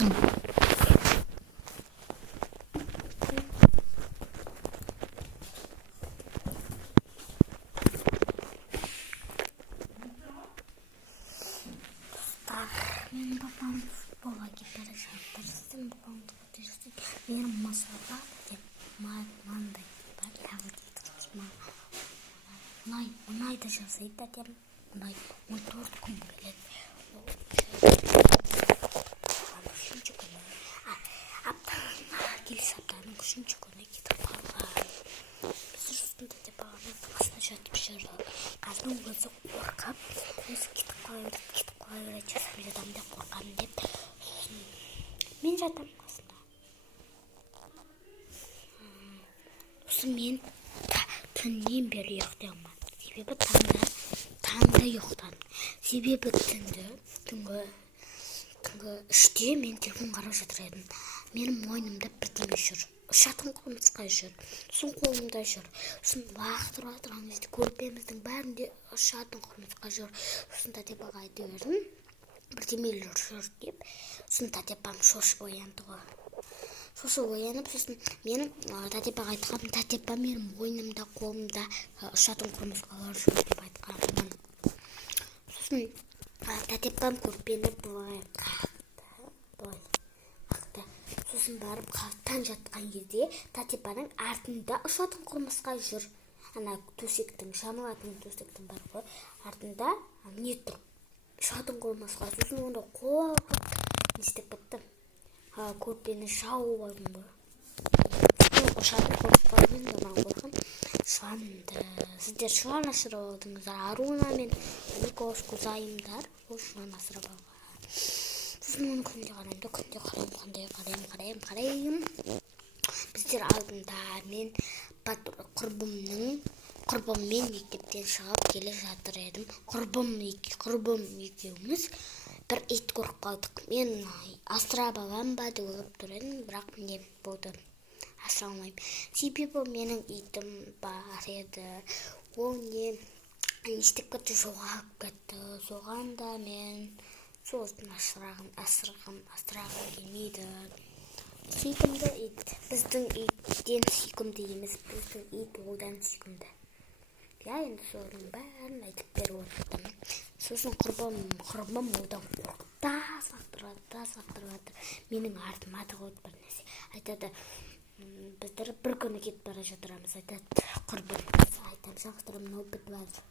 шықтым. Менің папам футболға кетіп жатыр. Сіздің папаңыз қателесті. Менің масаға деп мынандай бар. Тағы дейді. Мұнайды жасайды деп. Мұнай 14 күн келеді. Үшінші күні. Келесі аптаның үшінші күні кетіп қалған. Біз үстінде деп бағаның қасына жатып жүрді. Қаздың өзі қорқып, өзі кетіп қалайбырды, жасап жатам деп қорқам деп. Мен жатам қасында. Сосын мен түннен бері ұйықтай алмадым. Себебі таңда ұйықтадым. Себебі түнгі 3-те мен телефон қарап жатыр едім. Менің мойнымда бірдеңе жүр. Шатың құмырсқа жүр. Сосын қолымда жүр. Сосын уақыт тұрған кезде көрпеміздің бәрінде шатың құмырсқа жүр. Сосын тәтепаға айта бердім. Бірдемелер жүр деп. Сосын тәтепам шошып оянды ғой. Шошып оянып, сосын мен тәтепаға айтқам, тәтепа менің мойнымда, қолымда шатың құмырсқалар жүр деп айтқанмын. Сосын тәтепам көрпені былай қақты. Сосын барып қалттан жатқан кезде тәтепаның артында шатың құмырсқа жүр. Ана төсектің, жамылатын төсектің бар ғой. Артында не тұр? Шатың құмырсқа. Сосын онда қол алып не істеп біттім. Көрпені жауып алдым ғой. Шатың құмырсқамен одан қорқам. Шуанды. Сіздер шуан асырап алдыңыздар. Аруна мен Николаш Кузайымдар. Ол шуан асырап алған. Сосын оны күнде қараймын. Біздер алдында мен құрбыммен мектептен шығып келе жатыр едім. Құрбым екеуміз бір ит көріп қалдық. Мен асырап алам ба деп ойлап тұр едім, бірақ не болды? Асыра алмаймын. Себебі менің итім бар еді. Ол не істеп кетті, жоғалып кетті. Соған да мен сосын асырағым келмейді. Сүйкімді ит. Біздің иттен сүйкімді емес, біздің ит одан сүйкімді. Енді соның бәрін айтып беріп отырдым. Сосын құрбым одан қорқыта сақтырады. Менің артыма да қойды бір нәрсе. Айтады, біздер бір күні кетіп бара жатырамыз. Айтады, құрбым. Айтам, шақыртырым, мынау бітіп жатыр.